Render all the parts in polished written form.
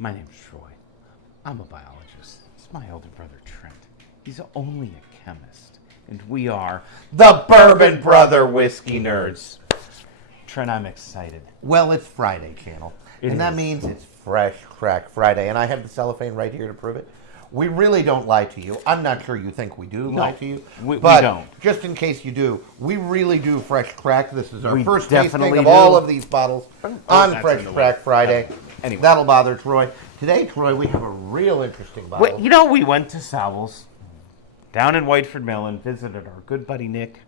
My name's Troy. I'm a biologist. It's my elder brother, Trent. He's only a chemist. And we are the Bourbon Brother Whiskey Nerds. Trent, I'm excited. Well, it's Friday, Channel. And that means it's Fresh Crack Friday. And I have the cellophane right here to prove it. We really don't lie to you. I'm not sure you think we do lie to you. We but don't. Just in case you do, we really do Fresh Crack. This is our We first tasting definitely of do. all of these bottles on that's Fresh in the Crack way. Friday. Anyway. That'll bother Troy. Today, Troy, we have a real interesting bottle. We went to Savills down in Whiteford, Maryland, visited our good buddy Nick,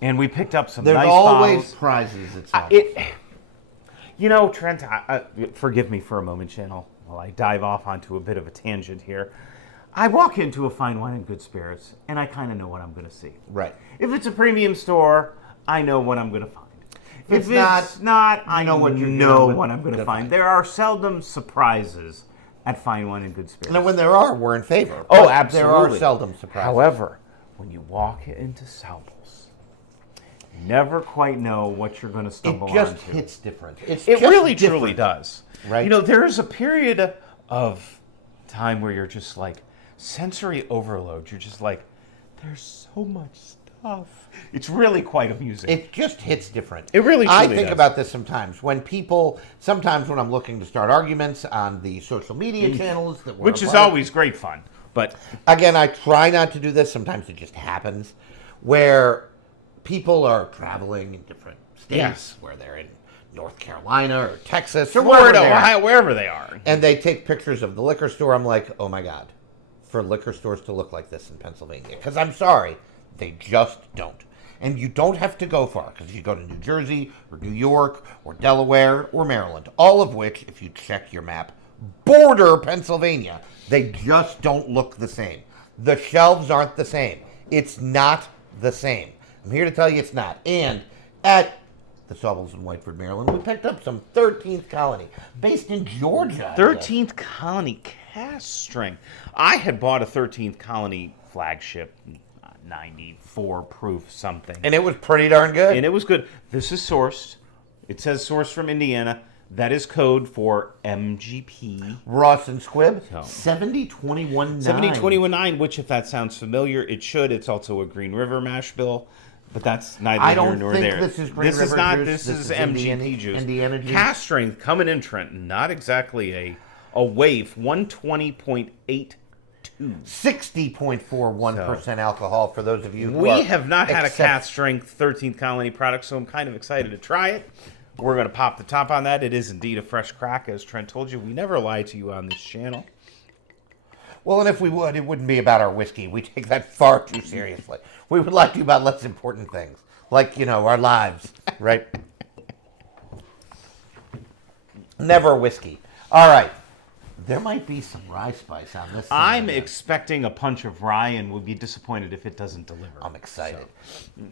and we picked up some There's nice always bottles. prizes at Savills. Trent, forgive me for a moment, Channel, while I dive off onto a bit of a tangent here. I walk into a fine wine and good spirits, and I kind of know what I'm going to see. Right. If it's a premium store, I know what I'm going to find. If it's it's not, I know what you're know gonna what I'm going to find. find. There are seldom surprises at fine wine and good spirits. And when there are, we're in favor. Oh, But absolutely. There are seldom surprises. However, when you walk into Savills, you never quite know what you're going to stumble it just onto. hits different. It Really, truly does. Right? There is a period of time where you're just like, sensory overload. You're just like, there's so much stuff. It's really quite amusing. It just hits different. It really I truly think does. about this sometimes. Sometimes when I'm looking to start arguments on the social media channels that we're Which a is part of. always great fun. But Again, I try not to do this. Sometimes it just happens. Where people are traveling in different states, Yes. where they're in North Carolina or Texas or Florida, wherever they are, Ohio, wherever they are. and they take pictures of the liquor store, I'm like, oh my God, for liquor stores to look like this in Pennsylvania. Because I'm sorry, they just don't. And you don't have to go far, because you go to New Jersey or New York or Delaware or Maryland, all of which, if you check your map, border Pennsylvania. They just don't look the same. The shelves aren't the same. It's not the same. I'm here to tell you it's not. And at the Savills in Whiteford, Maryland, we picked up some 13th Colony, based in Georgia. 13th Colony cask strength. I had bought a 13th Colony flagship, 94 proof something. And it was pretty darn good. And it was good. This is sourced. It says sourced from Indiana. That is code for MGP. Ross and Squibb, So. 70-21-9. 70-21-9, which, if that sounds familiar, it should. It's also a Green River mash bill, but that's neither I here don't nor think there. this is Green This River is not. juice. This This is is MGP juice. Indiana juice. Cask strength coming in, Trent. Not exactly a waif. 120.82. 60.41% alcohol for those of you who We are have not had a accept- cask strength 13th Colony product, so I'm kind of excited to try it. We're going to pop the top on that. It is indeed a fresh crack, as Trent told you. We never lie to you on this channel. Well, and if we would, it wouldn't be about our whiskey. We take that far too seriously. We would lie to you about less important things, like, our lives, right? Never whiskey. All right. There might be some rye spice on this. I'm thing. expecting a punch of rye and would be disappointed if it doesn't deliver. I'm excited.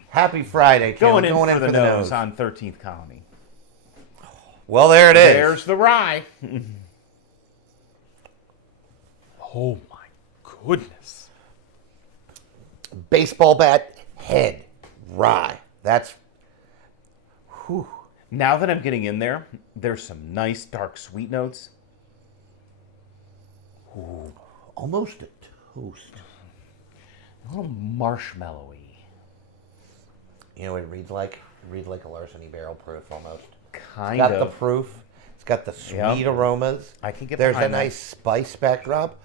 Happy Friday, Kim. Going in for the nose on 13th Colony. Well, there it is. There's the rye. Oh my goodness. Baseball bat head rye. That's. Whew. Now that I'm getting in there, there's some nice dark sweet notes. Ooh, almost a toast. A little marshmallowy. You know what it reads like? It reads like a larceny barrel proof almost. Kind It's got of. the proof. It's got the sweet aromas. I can get There's a behind that. nice spice backdrop.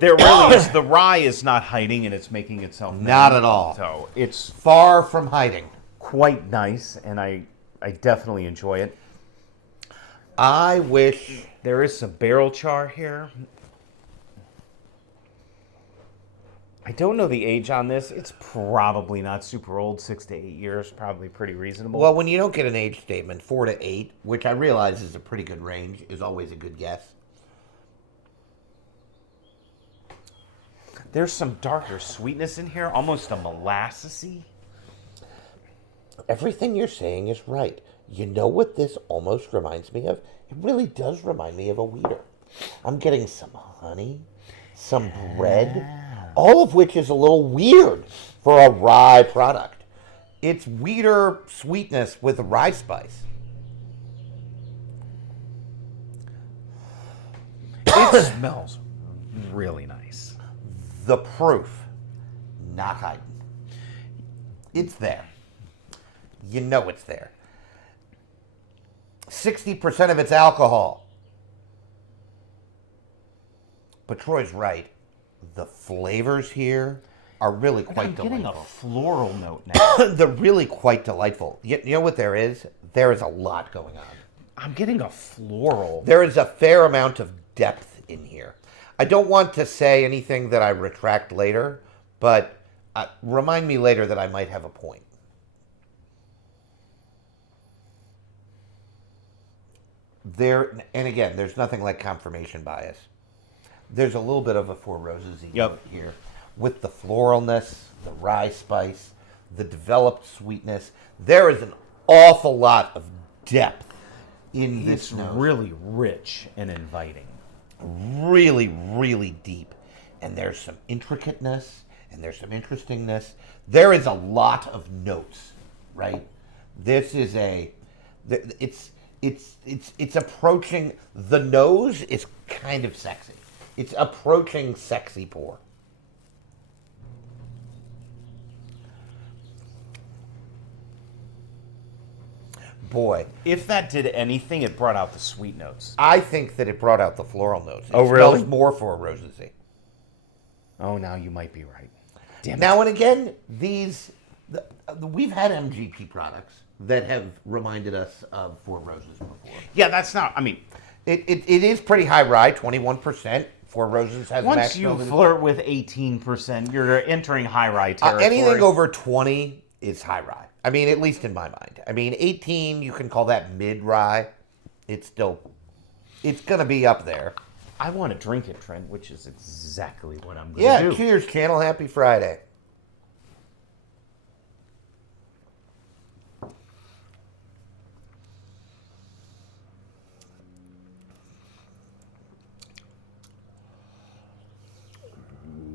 There really is. The rye is not hiding and it's making itself known. Not at all. So it's Far from hiding. quite nice and I definitely enjoy it. I wish. There is some barrel char here. I don't know the age on this. It's probably not super old, 6 to 8 years, probably pretty reasonable. Well, when you don't get an age statement, 4 to 8, which I realize is a pretty good range, is always a good guess. There's some darker sweetness in here, almost a molassesy. Everything you're saying is right. You know what this almost reminds me of? It really does remind me of a wheater. I'm getting some honey, some bread, all of which is a little weird for a rye product. It's wheater sweetness with rye spice. It smells really nice. The proof, not hiding. It's there. You know it's there. 60% of it's alcohol. But Troy's right. The flavors here are really quite delightful. I'm getting a floral note now. They're really quite delightful. You know what there is? There is a lot going on. I'm getting a floral. There is a fair amount of depth in here. I don't want to say anything that I retract later, but remind me later that I might have a point. And again, there's nothing like confirmation bias. There's a little bit of a Four Roses here with the floralness, the rye spice, the developed sweetness. There is an awful lot of depth in this nose. It's really rich and inviting. Really, really deep. And there's some intricateness and there's some interestingness. There is a lot of notes, right? This is it's approaching, the nose is kind of sexy. It's approaching sexy pour. Boy. If that did anything, it brought out the sweet notes. I think that it brought out the floral notes. It really? smells more Four Roses-y. Oh, now you might be right. Damn it. Now and again, we've had MGP products that have reminded us of Four Roses before. Yeah, that's not, I mean... It is pretty high rye, 21%. Four Roses has Once max you Melvin. flirt with 18%, you're entering high rye territory. Anything over 20 is high rye. I mean, at least in my mind. I mean, 18, you can call that mid rye. It's going to be up there. I want to drink it, Trent, which is exactly what I'm going to do. Yeah, cheers, channel. Happy Friday.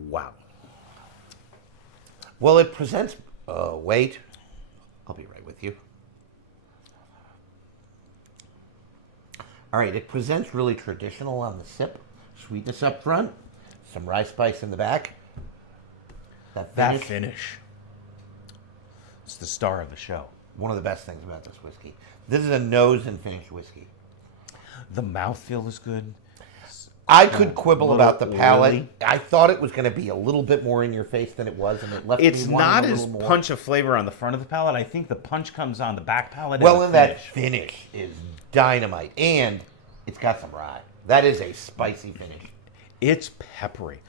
Wow. Well, it presents... wait. I'll be right with you. All right, it presents really traditional on the sip. Sweetness up front. Some rye spice in the back. That finish. It's the star of the show. One of the best things about this whiskey. This is a nose and finish whiskey. The mouthfeel is good. I could quibble about the palate. oily. I thought it was going to be a little bit more in your face than it was, and it left It's me wanting not a as little more. punch of flavor on the front of the palate. I think the punch comes on the back palate. Well, and and the that finish. finish is dynamite, and it's got some rye. That is a spicy finish. It's peppery,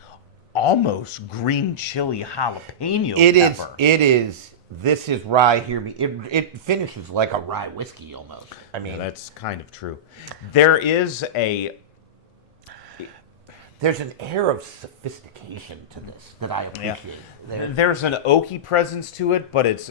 almost green chili jalapeno It is. pepper. It is. This is rye here. It finishes like a rye whiskey almost. I mean, Yeah, that's kind of true. There is there's an air of sophistication to this that I appreciate. There's an oaky presence to it, but it's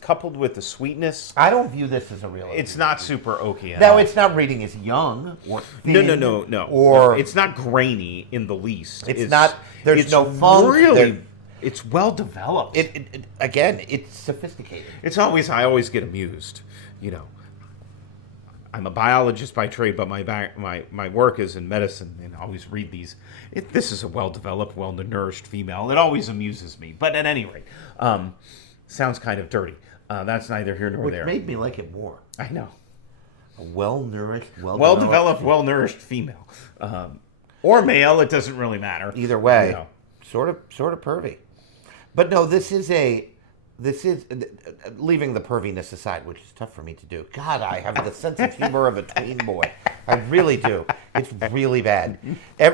coupled with the sweetness. I don't view this as a real. It's not super oaky at Now, all. it's not reading as young or thin. No. Or it's not grainy in the least. It's not. There's no funk. Really, it's well developed. Again, it's sophisticated. I always get amused. You know, I'm a biologist by trade, but my work is in medicine, and I always read these. This is a well-developed, well-nourished female. It always amuses me. But at any rate, sounds kind of dirty. That's neither here nor Which there. made me like it more. I know. A well-nourished, Well-developed, well-nourished female. Or male, it doesn't really matter. Either way, You know. sort of pervy. But no, this is leaving the perviness aside, which is tough for me to do. God, I have the sense of humor of a tween boy. I really do. It's really bad.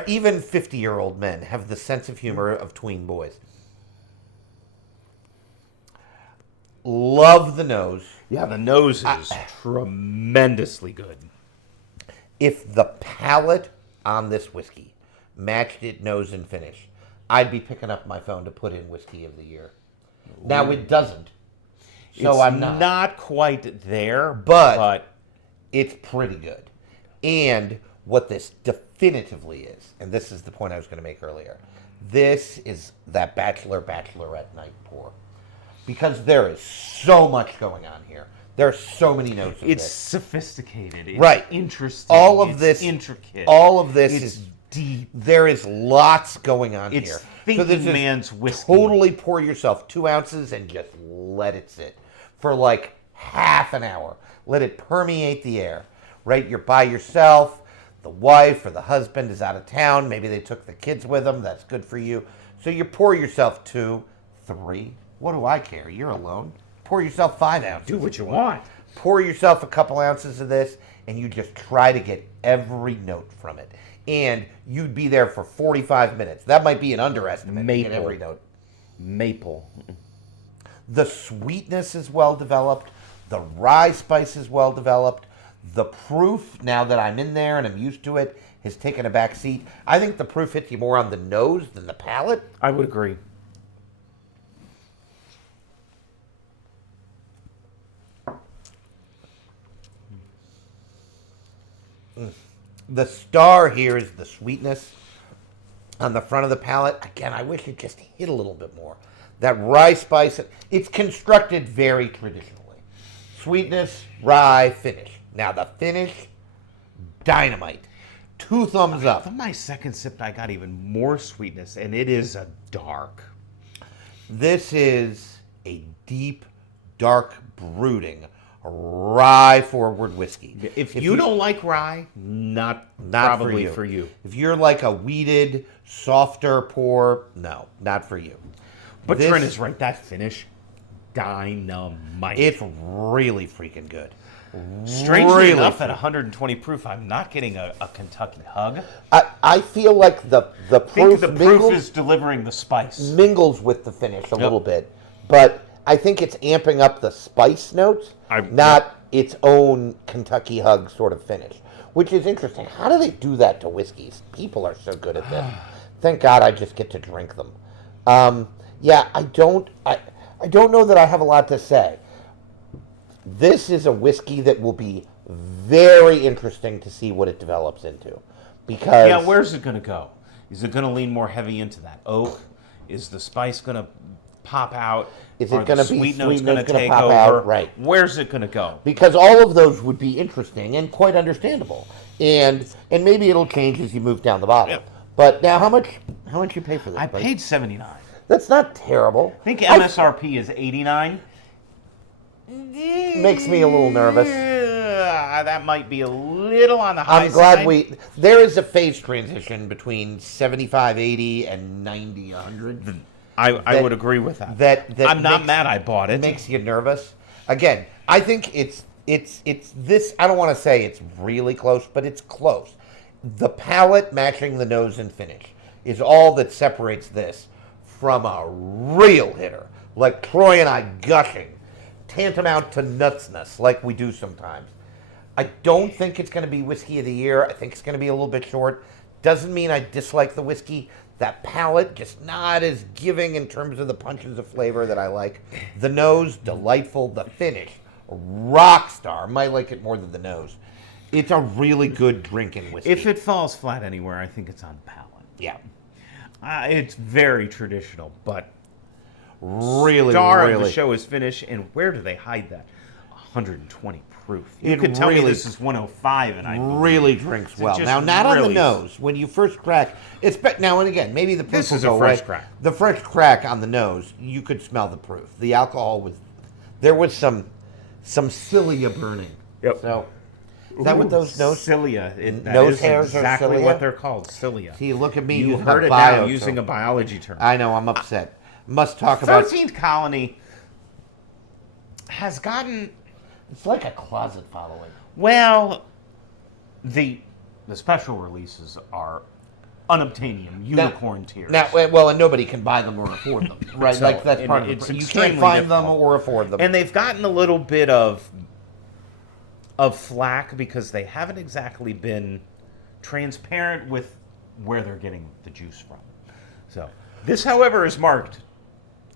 Even 50-year-old men have the sense of humor of tween boys. Love the nose. Yeah, the nose is tremendously good. If the palate on this whiskey matched it nose and finish, I'd be picking up my phone to put in Whiskey of the Year. Now, it doesn't. So It's I'm not. not quite there, But it's pretty good. And what this definitively is, and this is the point I was going to make earlier, this is that bachelorette night pour. Because there is so much going on here. There are so many notes of it's this. sophisticated. It's Right. interesting. All of it's this intricate. All of this It's is deep. There is lots going on It's here. thinking this is man's whiskey. Totally pour yourself 2 ounces and just let it sit for like half an hour. Let it permeate the air, right? You're by yourself. The wife or the husband is out of town. Maybe they took the kids with them. That's good for you. So you pour yourself 2, 3. What do I care? You're alone. Pour yourself 5 ounces. Do what you want. Pour yourself a couple ounces of this, and you just try to get every note from it. And you'd be there for 45 minutes. That might be an underestimate. To get every note. Maple. The sweetness is well developed. The rye spice is well developed. The proof, now that I'm in there and I'm used to it, has taken a back seat. I think the proof hits you more on the nose than the palate. I would agree. The star here is the sweetness on the front of the palate. Again, I wish it just hit a little bit more. That rye spice, it's constructed very traditionally. Sweetness, rye, finish. Now the finish, dynamite. 2 thumbs up. On my second sip, I got even more sweetness, and it is a dark. This is a deep, dark, brooding, rye-forward whiskey. If you don't like rye, not probably for you. If you're like a weeded, softer pour, no, not for you. But Trent is right. That finish, dynamite. It's really freaking good. Strangely enough, at 120 proof, I'm not getting a Kentucky hug. I feel like the proof, is delivering the spice. Mingles with the finish a little bit, but I think it's amping up the spice notes, not its own Kentucky hug sort of finish, which is interesting. How do they do that to whiskeys? People are so good at this. Thank God I just get to drink them. I don't know that I have a lot to say. This is a whiskey that will be very interesting to see what it develops into. Because where's it going to go? Is it going to lean more heavy into that oak? Is the spice going to pop out? Is it going to be sweet notes going to take pop over? Out? Right. Where's it going to go? Because all of those would be interesting and quite understandable. And maybe it'll change as you move down the bottle. Yep. But now how much you pay for this? I paid $79. That's not terrible. I think MSRP is $89. Makes me a little nervous. That might be a little on the high I'm side. glad there is a phase transition between 75, 80 and 90, 100. I would agree with that. I'm not mad I bought it. Makes you nervous. Again, I think it's this. I don't want to say it's really close, but it's close. The palate matching the nose and finish is all that separates this from a real hitter, like Troy and I gushing, tantamount to nutsness, like we do sometimes. I don't think it's going to be whiskey of the year. I think it's going to be a little bit short. Doesn't mean I dislike the whiskey. That palate, just not as giving in terms of the punches of flavor that I like. The nose, delightful. The finish, rock star. Might like it more than the nose. It's a really good drinking whiskey. If it falls flat anywhere, I think it's on palate. Yeah. It's very traditional, but really, star of the show is finish, and where do they hide that? 120 proof. You could tell me this is 105, and I really drinks well. Now, not on the nose. When you first crack, now and again, maybe the proof This is will a go fresh right. crack. The fresh crack on the nose, you could smell the proof. The alcohol was, there was some cilia burning. Yep. So, is that what those nose cilia? Nose hairs are exactly cilia? what they're called, cilia. See, look at me. You using heard a it bio now, term. using a biology term. I know. I'm upset. Must talk about. 13th Colony has gotten. It's like a closet following. Well, the special releases are unobtainium, unicorn tears. Now, well, and nobody can buy them or afford them, right? So, like that's part of it's it. You extremely can't find difficult. them or afford them. And they've gotten a little bit of flack because they haven't exactly been transparent with where they're getting the juice from. So this, however, is marked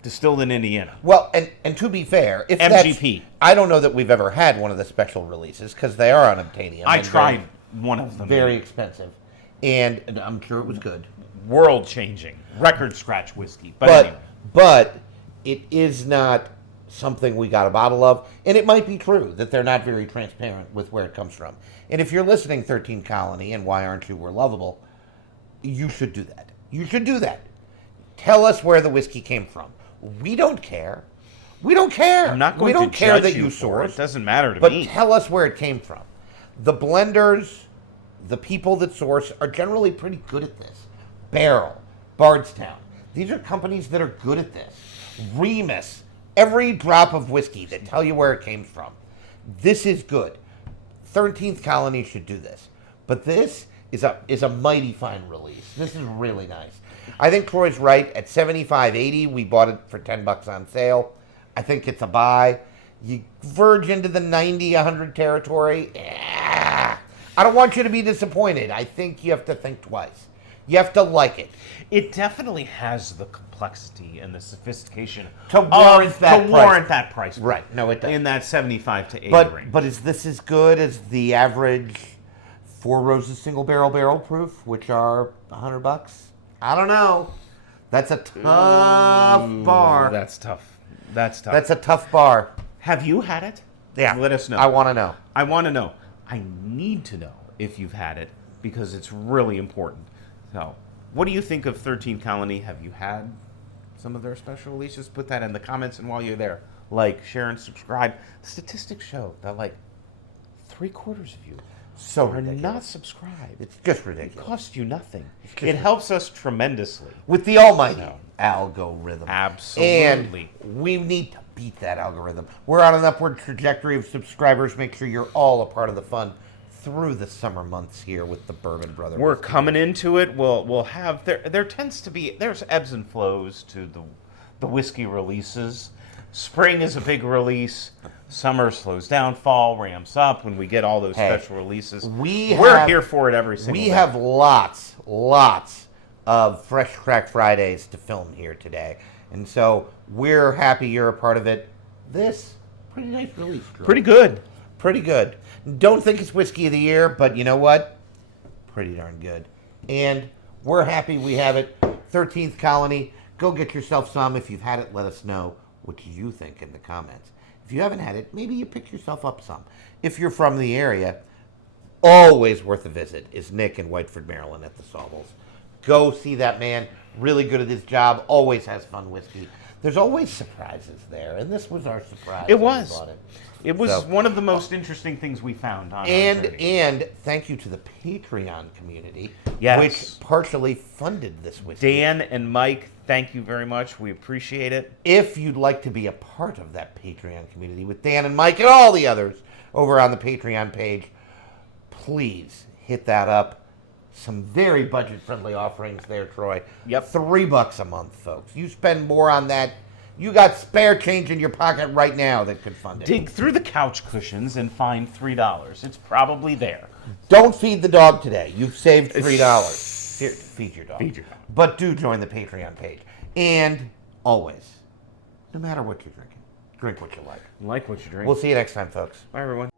distilled in Indiana. Well, and to be fair, if MGP. I don't know that we've ever had one of the special releases because they are unobtainium. I tried one of them. Very expensive, and I'm sure it was good. World-changing, record scratch whiskey. But it is not something we got a bottle of, and it might be true that they're not very transparent with where it comes from. And if you're listening, 13 Colony, and why aren't you? We're lovable. You should do that. You should do that. Tell us where the whiskey came from. We don't care. We don't care. I'm not going we don't to care judge that you you for it. sourced. It doesn't matter to But me. tell us where it came from. The blenders, the people that source, are generally pretty good at this. Barrel, Bardstown. These are companies that are good at this. Remus, every drop of whiskey that tell you where it came from. This is good. 13th Colony should do this. But this is a mighty fine release. This is really nice. I think Troy's right. At $75.80, we bought it for $10 on sale. I think it's a buy. You verge into the 90, 100 territory. I don't want you to be disappointed. I think you have to think twice. You have to like it. It definitely has the complexity and the sophistication To warrant that price. Right. No, it does. In that 75 to 80 range. But is this as good as the average Four Roses single barrel proof, which are $100? I don't know. That's a tough bar. That's tough. That's tough. That's a tough bar. Have you had it? Yeah. Let us know. I want to know. I want to know. I need to know if you've had it because it's really important. So, what do you think of 13 Colony? Have you had some of their special releases? Put that in the comments, and while you're there, like, share, and subscribe. Statistics show that like 3/4 of you So are ridiculous. not subscribed. It's just It ridiculous. costs you nothing. just It helps us tremendously. With the almighty No. algorithm. Absolutely. And we need to beat that algorithm. We're on an upward trajectory of subscribers. Make sure you're all a part of the fun through the summer months here with the Bourbon Brother. We're coming into it. We'll have there tends to be there's ebbs and flows to the whiskey releases. Spring is a big release. Summer slows down. Fall ramps up when we get all those special releases. We're here for it every single day. We have lots of Fresh Crack Fridays to film here today. And so we're happy you're a part of it. This, pretty nice release, Drew. pretty good. Pretty good. Don't think it's whiskey of the year, but you know what? Pretty darn good. And we're happy we have it. 13th Colony. Go get yourself some. If you've had it, let us know what you think in the comments. If you haven't had it, maybe you pick yourself up some. If you're from the area, always worth a visit is Nick in Whiteford, Maryland at the Sawbills. Go see that man. Really good at his job. Always has fun whiskey. There's always surprises there, and this was our surprise. It when we was. bought it. It was So- one of the most interesting things we found on our journey. And thank you to the Patreon community, Yes. which partially funded this whiskey. Dan and Mike, thank you very much. We appreciate it. If you'd like to be a part of that Patreon community with Dan and Mike and all the others over on the Patreon page, please hit that up. Some very budget-friendly offerings there, Troy. Yep. $3 a month, folks. You spend more on that. You got spare change in your pocket right now that could fund it. Dig through the couch cushions and find $3. It's probably there. Don't feed the dog today. You've saved $3. Here, feed your dog. Feed your dog. But do join the Patreon page. And always, no matter what you're drinking, drink what you like. Like what you drink. We'll see you next time, folks. Bye, everyone.